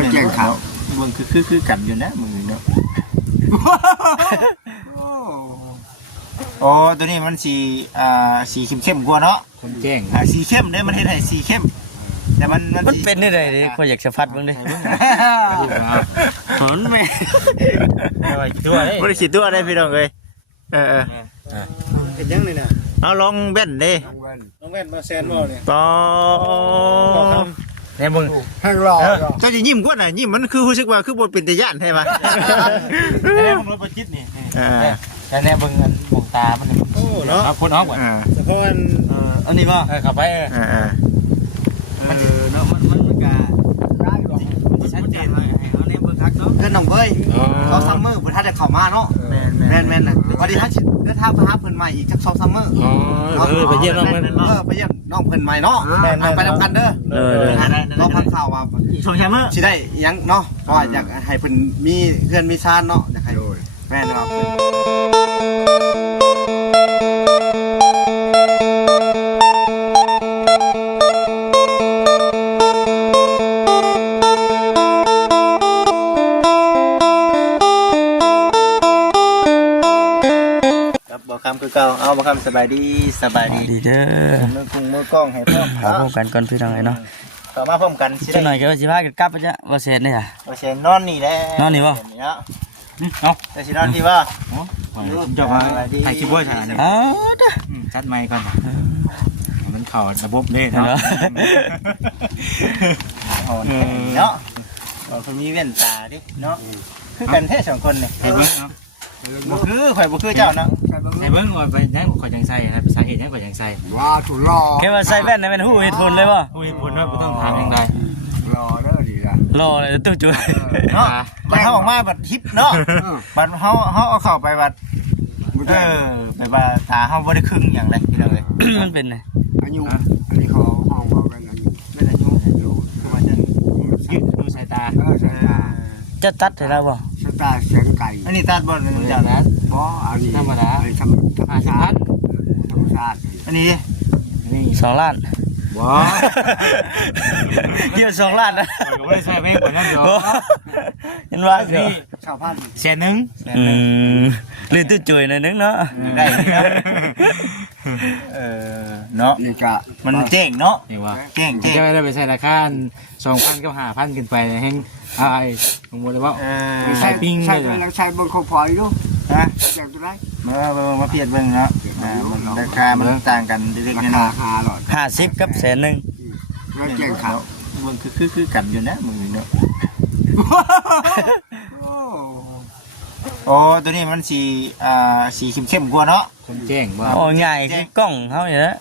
แล้วแจ้งข่าวมึงคือกันอยู่นะมึงเนาะโอ้ตัวนี้มันสีเข้มกว่าเนาะคนแจ้งสีเข้มเนี่ยมันให้ได้สีเข้มแต่มันเป็นได้เลยดิคนอยากสัมผัสบ้างดิหอนแม่ไม่ได้ขีดตัวได้พี่น้องเลยเป็นยังเลยนะเอาลองเบ้นดิน้องแว่นมาแซนบ่เนี่ยต่อเนี่ยมึงให้รอเจ้าจะยิ้มกว่าไหนยิ้มมันคือรู้สึกว่าคือบทเป็นตะย่านใช่ไหมเนี่ยมึงรถประจิตนี่แต่เนี่ยมึงมองตามันโอ้เนาะพ่นออกก่อนแต่เพราะอันนี้ป่ะขับไปมันเนาะมันกะได้หรอกชัดเจนเลยเอาเนี่ยมึงทักเนาะเดินหนองเบยเขาซัมเมอร์บนท่าจะเข้ามาเนาะแม่นนะพอดีท่าเดินทางไปหาเพิ่นใหม่อีกจัก2 ซัมเมอร์ไปเยี่ยมน้องเพิ่นไปเยี่ยมน้องเพิ่นใหม่เนาะไปทำกันเด้อเราพักข่าวว่า2 ซัมเมอร์สิได้ยังเนาะเพราะว่าอยากให้เพิ่นมีเพื่อนมีชาติเนาะอยากให้แม่นครับบอกคำคือเก่าเอาบอกคำสบายดีดีเด้อมือกล้องให้พ่อเอาพร้อมกันก่อนพี่น้องเนาะต่อมาพร้อมกันจะหน่อยก็ว่าสิพากันกลับไปจ้ะว่าเสร็จเนี่ยว่าเสร็จนอนนี่แหละนอนนี่บ่เอาแต่สินอนที่ว่าจะมาไทยคิดว่าจะอ๋อเด้อชัดไมค์ก่อนมันเข่าระบบเล่เนาะเนาะเขามีเว้นตาดิเนาะคือกันแท้2 คนเนี่ยเห็นไหมเนาะบ่คือข่อยบ่คือเจ้าเนาะไอ้เบิ้งว่าไปนั่งข่อยยังใส่นะสาเหตุยังข่อยยังใส่ว่าถูกรอแค่ว่าใส่แว่นนี่เป็นหูเหตุผลเลยป่ะหูเหตุผลว่าต้องถามยังไงรอเด้อดีละรอเลยตู้จุ๊เนาะบัดเฮาออกมาบัดทิปเนาะบัดเฮาเอาเข้าไปบัดแบบว่าตาเฮาบ่ได้ครึ่งอย่างไรพี่น้องเอ้ยมันเป็นไงอายุอันนี้เขาห้องว่าเป็นอายุคือว่าจะยืดดูสายตาสายตาจะตัดให้เราบ่สายตาเสียงไก่อันนี้ตัดบ่เจ้านะบ่อันนี้ธรรมดาธรรมชาติอันนี้นี่2 ล้านว้าเกี่ยว2 ล้านนะก็ไม่ได้ใส่ไม่กว่านั้นหรอกเห็นว่านี่100,000เรื่องตู้จุยหน่อยนึงเนาะได้เนาะนี่ก็มันเจ๊งเนาะนี่ว่าเจ๊งจะไม่ได้ไปใส่ราคา 2,000 กับ 5,000 ขึ้นไปแห้งผมบอกเลยว่าใส่ปิ้งใส่แล้วใส่บนข้าวพอยดูนะจากตัวไหนมาเพียรเบิ่งเนาะราคามันต่างกันเล็กๆน้อย50 กับ100,000แล้วแจ้งข่าวมึงคือกันอยู่นะมึงเนาะโอ้ตัวนี้มันสีเข้มกว่าเนาะคนแจ้งว่าโอ้ใหญ่คือกล้องเขาอย่างนี้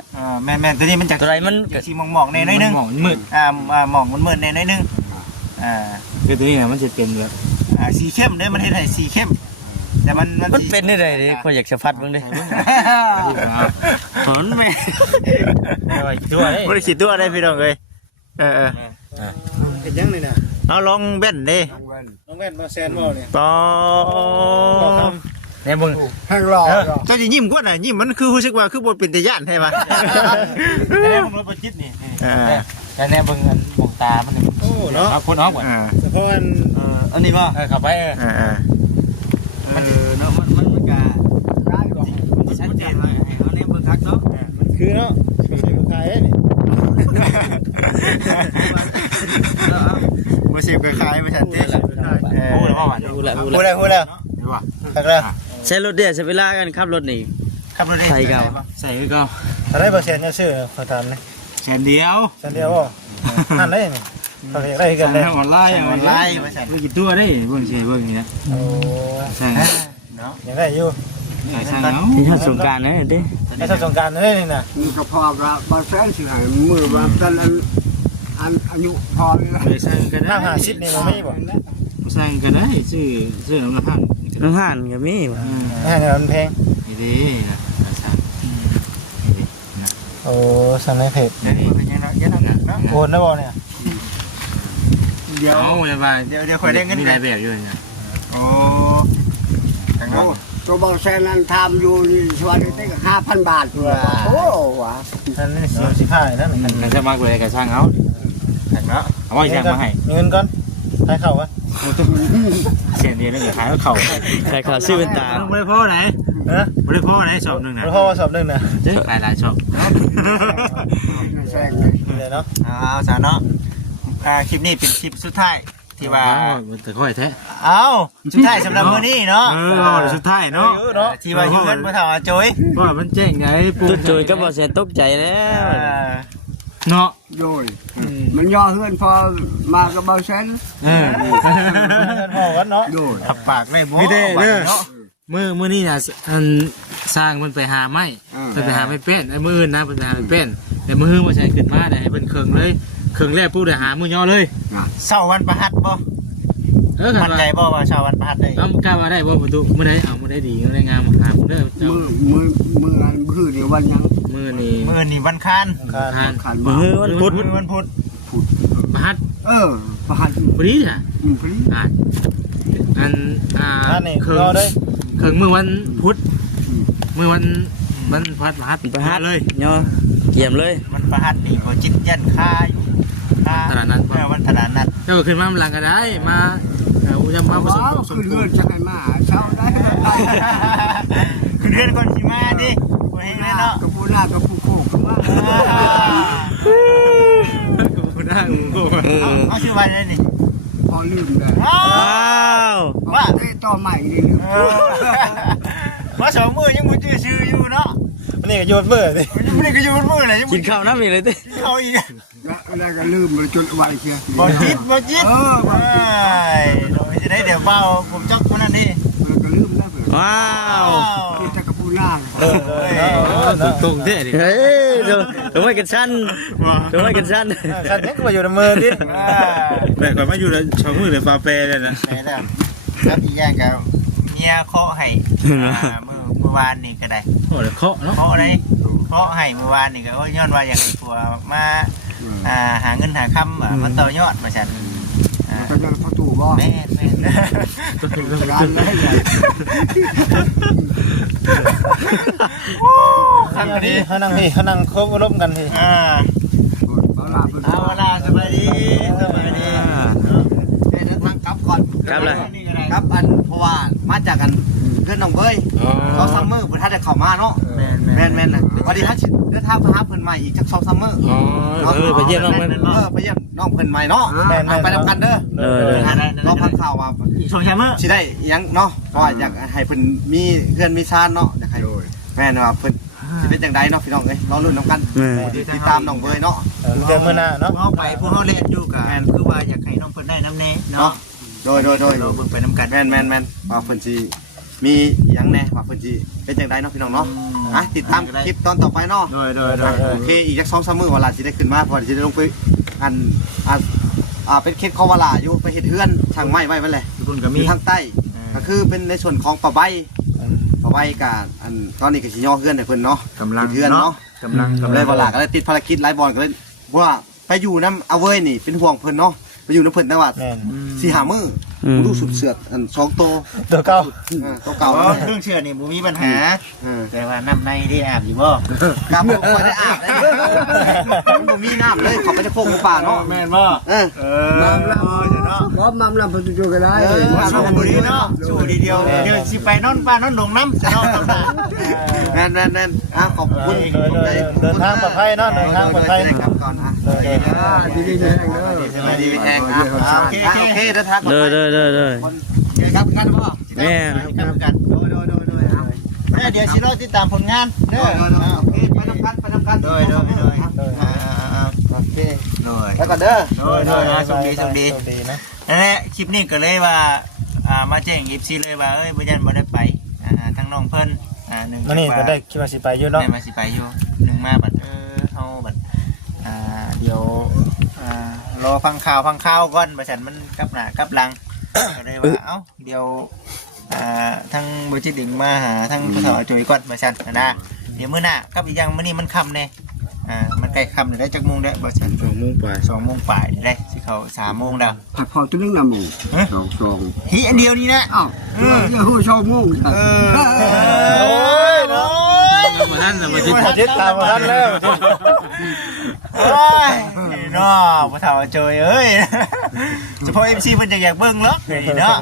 แม่ตัวนี้มันจากตัวไรมันสีหมองๆในน้อยนึงหมองมืดหมองมันมืดในน้อยนึงคือตัวนี้มันจะเป็นแบบสีเข้มเนี่ยมันให้ได้สีเข้มแต่มันเป็นได้เลยดิคนอยากสัมผัสบ้างดิหอนแม่ไม่ได้ขีดตัวได้พี่น้องเลยเป็นยังเลยนะเอาลองเบ้นดิน้องแว่นมาแซนบ่เนี่ยต่อเนี่ยมึงให้รอเจ้าจะยิ้มกว่าไหนยิ้มมันคือรู้สึกว่าคือบทเป็นตะย่านใช่ไหมเนี่ยมึงรถประจิตนี่แต่เนี่ยมึงมองตามันโอ้เนาะพ่นออกก่อนแต่เพราะอันนี้ป่ะขับไปมันเนาะมันกะได้หรอกชัดเจนเลยเอาเนี่ยมึงทักเนาะคือเนาะคือใครนี่มาเสียบกับใครมาชัดเจนเลยพูดแล้วว่าพูดแล้วทักแล้วใช้รถเดียวใช้เวลากันขับรถนี่ใส่ก็อะไรเปอร์เซ็นต์เนี่ยชื่อขอทานเลยแสนเดียวว่านั่นได้ไหมเขาเรียกอะไรกันเลยออนไลน์มาใส่กี่ตัวได้เบิ่งเช่เบิ่งนี่นะโอ้ใช่เนาะยังได้อยู่ใช่เนาะที่ทำสงการนะดิที่ทำสงการนี่นะมีกระเพาะกับบาแซนสิหายมือว่าเป็นอายุพอเลยใช่กันได้50นี่มันไม่บ่ใช่กันได้ชื่อน้ำห่านก็มีบ่เนี่ยมันแพงนี่ดินะใช่โอ้สั่งในเพจเดี๋ยวนี้เป็นยังไงเยอะนักนะโอนนะบอเนี่ยเดี๋ยวคอยได้เงินได้แบบอยู่เนี่ยโอ้ตัวบอลแซนนั้นทำอยู่นี่สวัสดีได้5,000 บาทตัวโอ้วะนั่นนี่45นะมันจะมากเลยกับช่างเอาเนาะเอาไว้ช่างมาให้เงินก่อน ขายเข่าวะ เสียนเดียวแล้วก็ขายเข่า ใครขอซื้อเป็นตา บริโภคไหน ฮะ บริโภคไหนสอบหนึ่งนะ แล้วพ่อสอบหนึ่งนะ หลายชอบ เลยเนาะเอาสาเนาะคลิปนี้เป็นคลิปสุดท้ายที่ว่า แต่ค่อยแท้ เอาสุดท้ายสำหรับมื้อนี้เนาะ สุดท้ายเนาะ ที่ว่าอยู่กันบ่เท่าอาโจย เพราะมันแจ้งไงปู ตุ้จุยก็บอกเสียตกใจแล้ว เนาะ โดยมันย่อเฮือนพอมากับเบาเซน พ่อกันเนาะ โดย ขับปากได้บ่ ไม่ได้เด้อ เนาะ มือนี่นะอันสร้างมันไปหาไม้ไปหาไม่เป็นไอ้มืออื่นนะไปหาไม่เป็นแต่มือมาใช้ขึ้นมาได้ให้เป็นเครื่องเลยเครื่องแรกปุ๊บได้หามือย่อเลย เช้าวันประหัสบ่ มั่นใจบ่ว่าเช้าวันประหัสได้ เอากล้าว่าได้บ่ประตูมือไหนเอามือได้ดีมือได้งามหามือเด้อเจ้า มืออันคือเดี๋ยววันยัง มือนี่ มื้อนี้วันคาน ทาน ขัน มื มา อวันพุธ วันพุธ ประหัด ประหัน พอดีจ้ะ พอดี อ่านอันนี่ เครื่อง รอได้ เครื่องมือวันพุธมือวันพัดประหัด ประหัด เลย เนาะเกี่ยมเลย มันประหัสนี่บ่จิตยันค่าอยู่ค่า ตลาดนัด วันตลาดนัด เจ้าก็ขึ้นมาหลังก็ได้มาเอาจะมาผสม ว้าว สม คือ ปู เลื่อนจะให้มาเช้าได้ คือเดือนก่อนสิมาดิบ่เห็นเลยเนาะ กับปูหน้ากับปูโคกกับว่า กูน่ากู เอาชื่อวันเลยนี่ พอลืมเลย ว้า ว้าว ว่า เตะต่อใหม่นี่ลืม ว่าสองมือยังบ่จื้อชื่ออยู่เนาะอันนี้ก็โยนมือดิมันนี่ก็โยนมือเลยยัง กินข้าวน้ำอีกเลยติ เข้าอีก แล้วก็ลืมจนไวเชีย บ่จิตโดยจะได้เดี๋ยวเบาผมจักมันนั่นดิ แล้วก็ลืมแล้วเพื่อน ว้าว จะกับปูหน้า ตรงเท่ดิ เฮ้ยเดี๋ยวไม่กันสั้นเดี๋ยวไม่กันสั้น คันนี้ก็มาอยู่ในมือดิ แต่ก่อนมาอยู่แล้วชาวมือเลยฟาเป้เลยนะ ไหนแล้วครับอีกอย่างกับเมียเคาะให้เมื่อวานนี่ก็ได้ โอ้เดี๋ยวเคาะเนาะ เคาะอะไรเคาะให้เมื่อวานนี่ก็ย้อนว่าอยากให้ผัวมาหาเงินหาคำมันต่อยอดมาฉัน ก็ยังประตูบ่ แม่ ร้านได้ใหญ่ ขันนี้เขานั่งโค้งร่วมกันทีเอาล่ะสบายดีเดินทางกลับก่อน ครับอันเพราะว่ามาจากกันเพื่อนน้องเบ้ยเขาซัมเมอร์เพิ่นถ้าได้เข้ามาเนาะแม่นน่ะวันนี้ถ้าเดินทางไปหาเพิ่นใหม่อีกจัก2ซัมเมอร์ ไปเยี่ยมน้องมัน ไปเยี่ยมน้องเพิ่นใหม่เนาะไปนำกันเด้อรอฟังข่าวว่า สองชายมือ สิได้ยังเนาะเพราะว่าอยากให้เพิ่นมีเพื่อนมีชาติเนาะอยากให้แม่นว่าเพิ่นสิเป็นจังไดเนาะพี่น้องเอ้ยรอลุ้นนำกันติดตามน้องเบ้ยเนาะ เจอมือหน้าเนาะพอไปพวกเขาเล่นอยู่กันคือว่าอยากให้น้องเพิ่นได้น้ำเน่เนาะ โดย เราเบิ่งไปน้ำกัน แม่นว่าเพิ่นสิมีหยังแน่ว่าเพิ่นสิเป็นจังไดเนาะพี่น้องเนาะติดตามคลิปตอนต่อไปเนาะ โดย โอเคอีกจัก2-3มื้อเวลาสิได้ขึ้นมาเพราะสิได้ลงไปเป็นเขตคอวลาอยู่ไปเฮ็ดเฮือนช่างไม้ไว้แหละ ทุกคนก็ อ มี ยู่ทางใต้ก็คือเป็นในส่วนของปะใบกับตอนนี้ก็สิย่อเฮือนให้เพิ่นเนาะ กำลัง เฮือนเนาะ กำลัง เลยเวลาก็เลยติดภารกิจหลายบอลก็เลยว่าไปอยู่น้ำเอาเว้ยนี่เป็นห่วงเพิ่นเนาะไปอยู่น้ำเพิ่นแต่ว่า แม่น 4-5มื้อดูสุดเสือก2โต ตัวเก่า ตัวเก่า เครื่องเชื่อนี่บ่มีปัญหาแต่ว่าน้ำในได้อาบอยู่บ่ กับบ่ได้อาบมันบ่มีน้ำเลยเขาไปจะโคกหมูป่าเนาะ แม่นบ่ น้ำแล้วเนาะพร้อมน้ำประตูก็ได้ สู้บุรีเนาะสู้ดีเดียวเดี๋ยวสิไปนอนป้านอนหลงน้ำเนาะ แม่นขอบคุณ เดินทางปลอดภัยเนาะเดินทางปลอดภัย ครับก่อนดีแห้งเด้อ สบายดีพี่แทงโอเคเดินทาง เลย ครับกันพ่อ แม่น กันโดยเดี๋ยวสิรอติดตามผลงานเด้อ โอเคไปทำกันโดยโอเค โดย แล้วก็เด้อ โดยสวัสดีนะนั่นแหละคลิปนี้ก็เลยว่ามาแจ้ง FC เลยว่าเอ้ยบ่ยันบ่ได้ไปทั้งน้องเพิ่นนึงนี่ก็ได้คิดว่าสิไปอยู่เนาะได้มาสิไปอยู่นึงมาบัดเฮาบัดเดี๋ยวรอฟังข่าวก่อนบ่ซั่นมันกลับหน้ากลับหลังก็เลยว่าเอ้าเดี๋ยวทั้งบ่จิตดึงมาหาทั้งภาษาจุยก่อนบ่ซั่นนะเดี๋ยวมื้อหน้ากับอีกอย่างมื้อนี้มันค่ำแน่มันใกล้ค่ำได้จักโมงได้บ่ซั่น 2 โมงไป 2 โมงปลายได้สิเขา3 โมงแล้ว ผัดพอตัวนึงน้ำหมูสอง ฮีอันเดียวนี่นะ อ้าวอย่าหัวชอบมุ่ง โอ้ยโอ้ย มาท่านมาที่ ทิศตามท่านแล้วโอ้ยน้อบ่เฒ่าเจยเอ้ย เฉพาะ MC เพิ่นอยากเบิ่งเนาะนี่เนาะ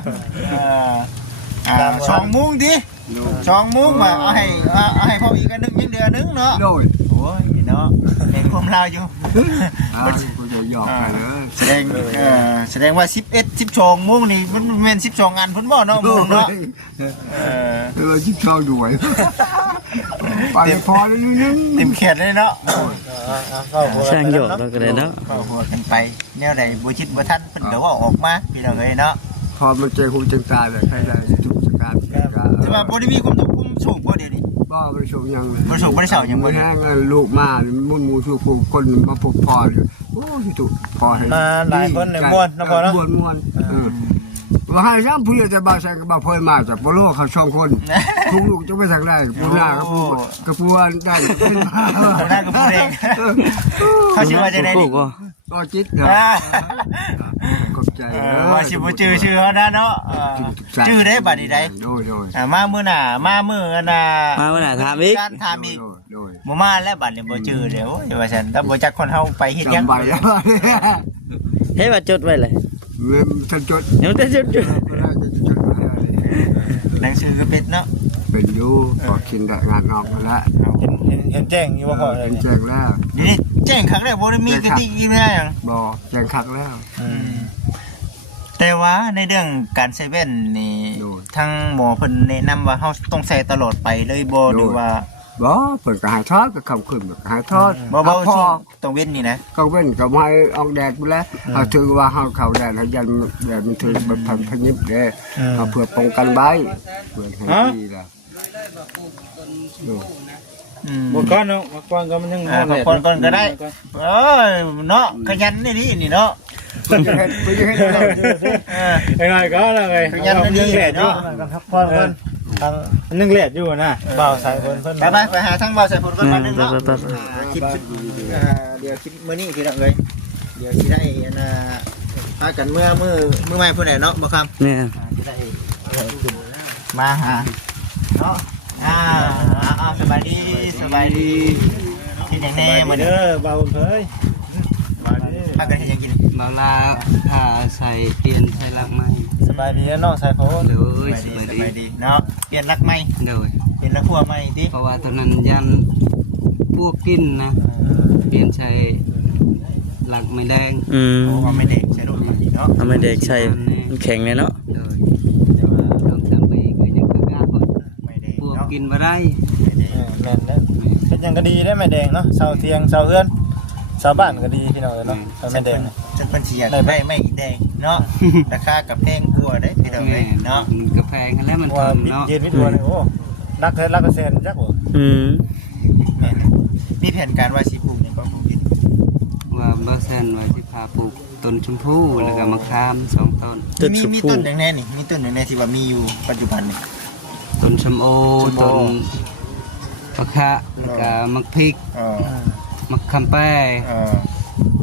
2 โมงดิ2 โมงมาเอาให้พ่ออีกอันนึงยังเดือนนึงเนาะ โดย โอ้ยเนาะเห็นความลาวอยู่ กูจะหยอกกันเลย แสดงว่า11 12 โมงนี่มันแม่น12 อันเพิ่นบ่เนาะโมงเนาะชิบชอบด้วยไปพอแล้วนึง เต็มเขตเลยเนาะ ช่างหยอกเราก็ได้เนาะ เข้าหัวกันไปแนวใดบ่คิดบ่ทันเพิ่นก็ว่าออกมาพี่น้องเอ้ยเนาะ พอมันเจอคุณจังตายแบบใครได้ทุกจังการ แต่ว่าบ่ได้มีความทุกข์ความโศกบ่เดี๋ยวนี้ บ้าไปชมยัง บ่โศกบ่ได้เศร้าหยังบ่ มัน เดี๋ยว แห้งลูกมามุ่นมูชูคนมาพบพอเลยโอ้ยถูกพอให้ม้วนว่าให้ช่างผู้ใหญ่จะบาใส่กับบ่พอยมาจากโปโลเขาช่องคนทุกลูกจะไปทางได้ปูหน้ากับปูอันได้ขึ้นมา หน้ากับผู้เองเขาชื่อว่าจะได้ ก็จิตเนาะขอบใจ ว่าสิบ่ชื่อเฮานะเนาะชื่อได้บัดนี้ได้ โดย มามื้อหน้ามามื้ออันน่ะ มาวันไหนถามอีก การถามอีก โดย บ่มาแล้วบัดนี้บ่ชื่อเดี๋ยวว่าซั่นถ้าบ่จักคนเฮาไปเฮ็ดหยัง จำใบแล้ว เฮ้ยว่าจดไว้เลย ฉันจด เดี๋ยวจะจด หนังสือก็เป็นเนาะ เป็นอยู่พอกินได้งานออกมาแล้ว เห็นแจ้งอยู่ว่าพอเลย เป็นแจงแล้ว นี่แจ้งครั้งแรกบ่ได้มีกติอีแม่หยัง บ่แจงคักแล้ว แต่ว่าในเรื่องการใช้แว่นนี่ทั้งหมอเพิ่นแนะนำว่าเฮาต้องใส่ตลอดไปเลยบ่หรือว่า บ่เปิดก็หายทอดก็คำขึ้นก็หายทอด บ่ พอ ช่วงต้องเว้นนี่นะ เขาเว้นก็ไม่ออกแดดไปแล้วเขาถือว่าเขาเข้าแดดแล้วยันแดดมันถือแบบพันพยิบเด้เขาเพื่อป้องกันใบเพื่อให้ดีล่ะ บ่ก่อนเนาะบ่ก่อนก็มันยัง ก่อนก็ได้เอ้ยเนาะขยันนี่เนาะ ไปยังให้ได้ ไงก็แล้วไง ขยันนี่เนาะ กันทักก่อนเพิ่นทางนึงแลดอยู่นะบ่าวสายเพิ่น ไปหาทั้งบ่าวใส่ผลก่อนมานึงเนาะคลิปเดี๋ยวคลิปมื้อนี้พี่น้องเอ้ยเดี๋ยวสิได้อันน่ะพากันเมื่อใหม่ผู้ใดเนาะบ่ครับ เนี่ย มาหาเนาะสบายดีที่แน่ๆมาเด้อ บ่าวเอ้ย พากันเฮ็ดหยังกิน บาลาผ้าใส่เปลี่ยนใส่ลักไม้ สบายดีเนาะสายโพ เลยสบาย ส ดี บายดีเนาะเปลี่ยนรักใหม่ เลย เปลี่ยนรักหัวใหม่ติ เพราะว่าตอนนั้นยันพวกกินนะเปลี่ยนใส่หลักไม่แดง โอ้ไม่เด็กใช้รถมาอีกเนาะ ทำไมเด็กใส่แข็งเลยเนาะ เลยต้องทำไปอีกเลยก็กล้าหมด ไม่เด็ก พวก เนาะ กินมาได้ แม่นเด้อเฮ็ดหยังก็ดีได้แม่แดงเนาะเสาเทียงเสาเฮือนเสาบ้านก็ดีพี่น้องเนาะแม่แดง จะเป็นเสียได้ไม่แดงเนาะราคากับแพงกว่าได้พี่น้องเอ้ยเนาะ กาแฟแล้วมัน ว่า ทำเนาะ เย็นมิดตัวเลยโอ้รักเฮ็ดรักเซนจักบ่ มีแผนการว่าสิปลูกหยังบ่ปลูกดิน ว่าบ่แซนว่าสิพาปลูกต้นชมพู่แล้วก็มะขาม2ต้น มีต้นแดงๆนี่มีต้นแดงๆที่ว่ามีอยู่ปัจจุบันนี่ ต้นชมโอต้นมะขะแล้วก็มะพริกมะขามแป้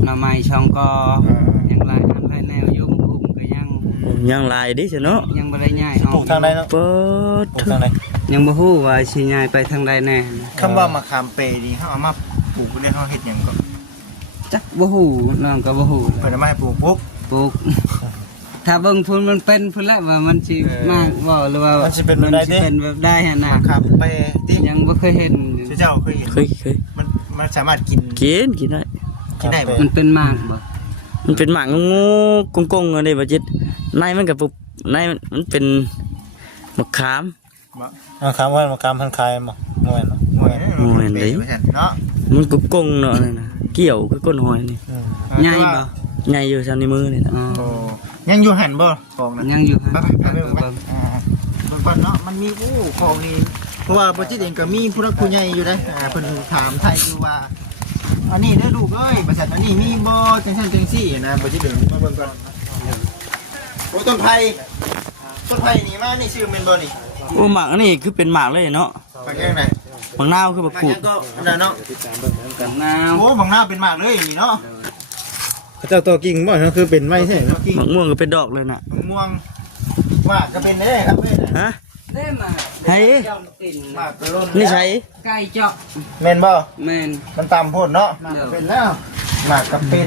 หน่อไม้ช่องกอยังหลายอันหลายแนวอยู่อุ้มก็ยังหลายดิซะเนาะยังบ่ได้ย้าย ปลูกทางใดเนาะ เปิด ปลูกทางใด ยังบ่ฮู้ว่าสิย้ายไปทางใดแน่ คำว่ามะขามเปรนี่เฮาเอามาปลูกเรื่องเฮาเฮ็ดหยังก็ จักบ่ฮู้น้องก็บ่ฮู้ เพิ่นเอามาให้ปลูกปุ๊บ ปลูกถ้าเบิ่งพุ่นมันเป็นพุ่นแล้วว่ามันสิมากบ่หรือว่ามันสิเป็นแบบใดหั่นน่ะ มะขามเปรติ ยังบ่เคยเห็น เจ้าเคยเห็น เคย มันสามารถกิน กินได้ บ่ มันเป็นหมากบ่ มันเป็นหมากงูกงๆอะไรบ่จิตในมันกับในมันเป็นมะขาม มะขามว่ามะขามพันคายบ่หน่วยเนาะ เนาะ มันกงๆเนาะนั่นน่ะเกี่ยวคือก้นหอยนี่ ใหญ่บ่ ใหญ่อยู่ซั่นในมือนี่นะ อ๋อ โอ้ยังอยู่หันบ่ของนะ ยังอยู่ ไปเบิ่งเนาะมันมีของนี่เพราะว่าบ่จิตเองก็มีผู้รักผู้ใหญ่อยู่นะเพิ่นถามไทยอยู่ว่าอันนี้เด้อลูกเอ้ยบริษัทอันนี้มีบ่จังซั่นจังซี่นะบ่จิตเด้อมาเบิ่งก่อนโอ้ต้นไผ่นี่มานี่ชื่อแม่นบ่นี่ โอ้หมากอันนี้คือเป็นหมากเลยเนาะ ปากแก้งไหน บางนาวคือบัก ปาก ขูด แก้งก็อันนั้นเนาะ กันน้า โอ้บางหน้าเป็นหมากเลยนี่เนาะ เจ้าตัวกิ่งบ่เนาะคือเป็นไม้ใช่เนาะ มะม่วงก็เป็นดอกเลยน่ะ ม่วงว่าก็เป็นได้ครับเว้ย ฮะ เด้มา ให้ หมากกระโลน นี่ใช้ ไก่เจาะ แม่นบ่ แม่น มันต่ำโพดเนาะเป็นแล้วหมากกับเป็น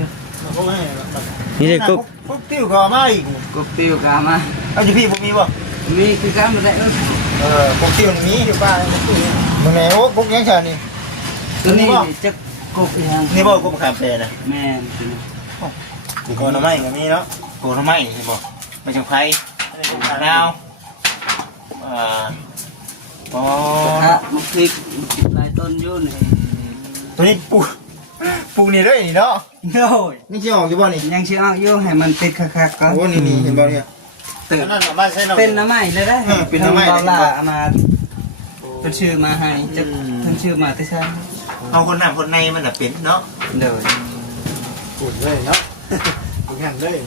นี่เลยกุ๊ก กุ๊กติ้วก็มาอีก กุ๊กติวกามา เอาอยู่พี่บ่มีบ่ มีคือการมาได้เออ กุ๊กติ้วนี่มีอยู่บ้านมึงไหนโอ้กุ๊กยังไงนี่ ตัวนี้จะกุ๊กยัง นี่บ่กุ๊กมะขามเปรนะ แม่น โกนหน่อไม้ก็มีเนาะโกนหน่อไม้ใช่บ่ไม่ใช่ไผ่มะนาวอ๋อ ฮะมันพริกหลายต้นอยู่นี่ ตัวนี้ปลูกนี่เลยนี่เนาะ โอ้ย นี่สิออกอยู่บ่นี่ ยังสิเอาอยู่ให้มันติดคักๆก่อน โอ้นี่เห็นบ่เนี่ย ตื่น นั่นน่ะบ้านใส่เนาะ เป็นน้ำใหม่เลยได้ เป็นน้ำใหม่ เบาล่าเอามาเป็นชื่อมาให้จะเป็นชื่อมาที่ใช่ เอาคนหน้าคนในมันน่ะเป็นเนาะ เดี๋ยว ปวดเลยเนาะปวดแห้งเลย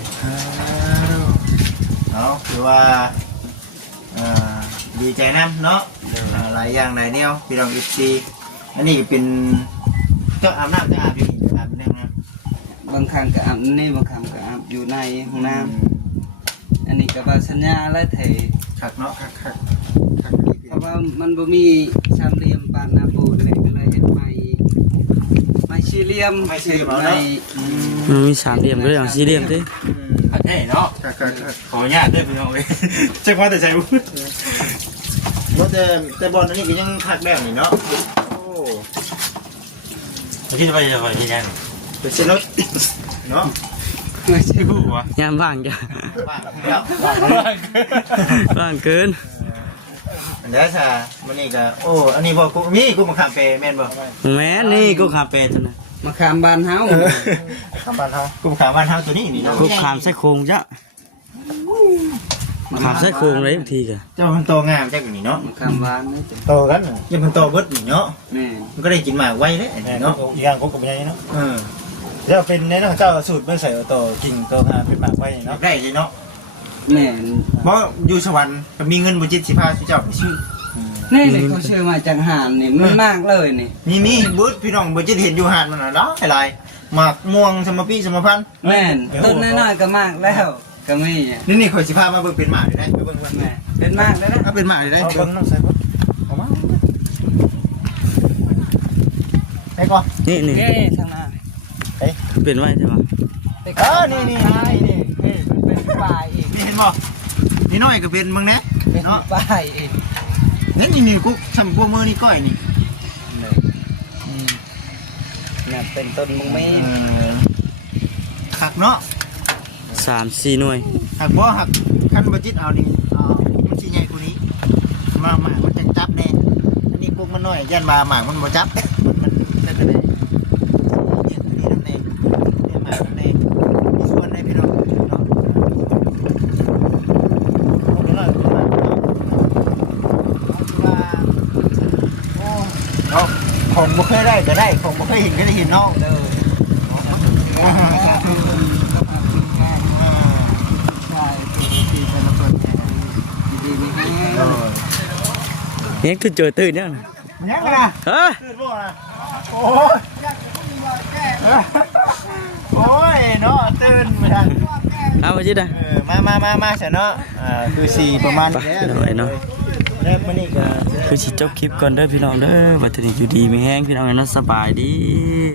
เอาคือว่าดีใจนํเนาะหลายอย่างหลายแนวพี่น้อง FC อันนี้ก็เป็นเจ้าอาบน้ำเจ้าอาบอยู่นี่อาบในห้องน้ำ บางครั้งก็อาบนี่บางครั้งก็อาบอยู่ในห้องน้ำอันนี้ก็ว่าสัญญาและเถ คักเนาะคัก เพราะว่ามันบ่มีสามเหลี่ยมปานนาปูเลยก็เลยเฮ็ดไม้สี่เหลี่ยม ไม่ซื้อมาเนาะ มันมี3เหลี่ยมก็ได้4เหลี่ยมติ คักแท้เนาะคักขออนุญาตด้วยพี่น้องเอ้ยจักว่าแต่ใจบุบ่แต่บอลอันนี้ก็ยังคักแล้วนี่เนาะโอ้ที่จะไปที่ยังเป็นเส้นรถเนาะ ไม่ใช่ ผู้วะ ยามว่างจ้ะ บ้านแล้ว ว่างเกิน อันนี้ซะมันนี่ก็โอ้อันนี้บ่กูมีกูมาข้ามเปแม่นบ่ แม่นนี่กุ๊กขามแปดตัวน่ะ มาขามบ้านเฮา ข้ามบ้านเฮากูข้ามบ้านเฮาตัวนี้นี่เนาะ กุ๊กขามใส่โครงจ้ะขามใส่โครงเลยบางทีก็ เจ้ามันโตงามจังนี่เนาะ มาขามบ้านนี่จ้ะ โตกัน ยังมันโตเบิดนี่เนาะ แม่ มันก็ได้กินหมากไว้เด้ แม่ เนาะ อีกอย่างกุ๊กกับยังเนาะ เออ แล้วเป็นแน่นอนเจ้าสูตรเมื่อใส่โตกิ่งโตหาเป็นหมากไว้ อยา เนาะ กได้สิเนาะ แม่ เพราะอยู่สวรรค์ก็มีเงินบ่จิตสิพาสิเจ้าไปชื่อ นี่เขาชื่อมาจากหานนี่มันมากเลยนี่ มีเบิดพี่น้องบ่จิตเห็นอยู่หาดมันน่ะเนาะหลายหมากม่วงสมปีสมพันธ์ แม่นต้นน้อยๆก็มากแล้วก็มี นี่ข่อยสิพามาเบิ่งเป็นหมากได้ไปเบิ่ง แม่เป็นมากแล้วนะ ถ้าเป็นหมากได้ เอาเบิ่งน้องใส่บ่เอามา ไปก่อน นี่ เอ้ทางหน้า เป็นไว้ใช่ปะ นี่ นี่มันเป็นปลายอีก นี่เห็นบ่นี่น้อยก็เป็นมึงนะ เป็น เนาะ ปลายอีก นี่กุ๊กซ้ำพวกมือนี่ก้อยนี่ เนี่ยเป็นต้นมึงไม่ หักเนาะ 3-4หน่วย หักบ่หักคันบ่จิตเอานี่เอามันสิใหญ่กว่านี้มาหมากมันจะจับแน่อันนี้กุ๊กมันน้อยย่านมาหมากมันบ่จับมันนั่นก็ได้เนี่ยตัวนี้นั่นเองเนี่ยหมากนั่นเองมีส่วนได้พี่น้องเนาะเอาไปเลยเอาไปเลยเอาว่าโอ้เนาะของบ่เคยได้ก็ได้ของบ่เคยเห็นก็ได้เห็นเนาะ เด้อ ใช่ที่เป็นระเบิดดีมีให้ ยังคือเจอตื่นยัง ยังไงนะ ฮะ ตื่นบ่นะโอ้ยโอ้ยเนาะตื่นไม่ทัน เอามาจิตอ่ะ มาเสร็จเนาะคือสี่ประมาณ ไป นี้ หน่อยเนาะ แล้วมันนี่ก็ คือสิจบคลิปก่อนเด้อพี่น้องเด้อบัดนี้อยู่ดีไม่แห้งพี่น้องเนาะสบายดี